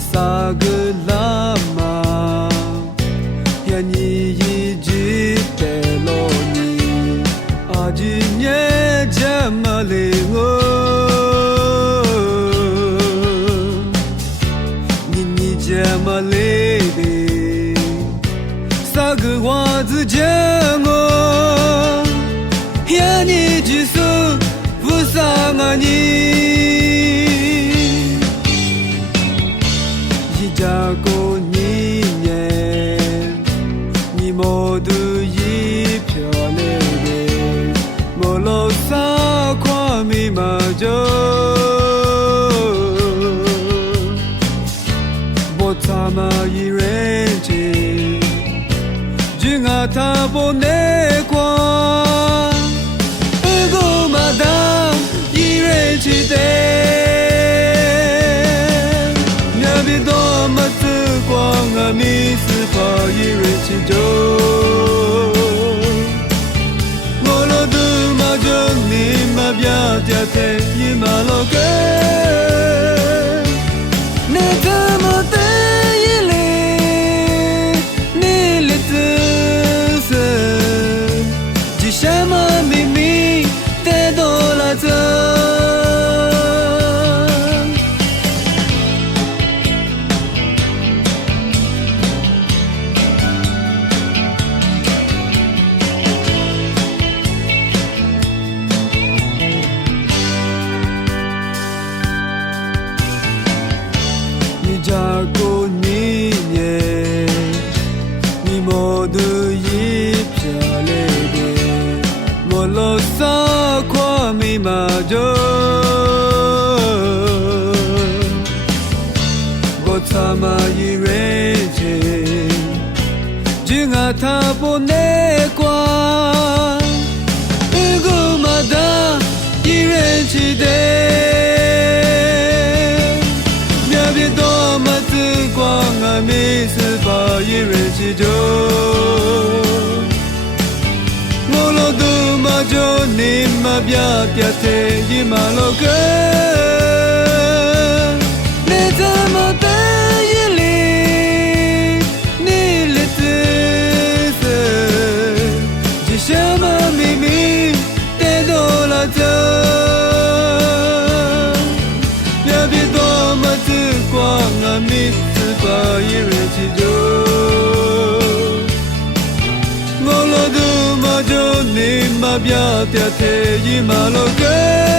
萨格拉玛，呀你一直带罗尼，阿吉涅加马雷我，你加马雷的，萨格瓦子加我，呀你只说不萨阿你。자고 니네 니 모두 이 편에게 몰로사 과미마저 못참아 이래지 증아타 보내과 의고마다 이래지대光米斯巴伊瑞奇州，我罗杜马中你马比亚加特伊马罗格，你怎么得伊哩？你哩自身，只什么秘密得多拉走？자고 니네 니 모두 입자래게 몰라서 과미마저 못참아 이래지 증아타 보내과 의구마다 이래지대光米斯巴伊瑞奇州，我罗杜马州你马比亚特伊马罗格，你怎么得伊哩？你哩自身，只什么秘密得多拉走？要别多么子光米。巴伊瑞奇州，我罗杜马州你马比亚特伊马罗格。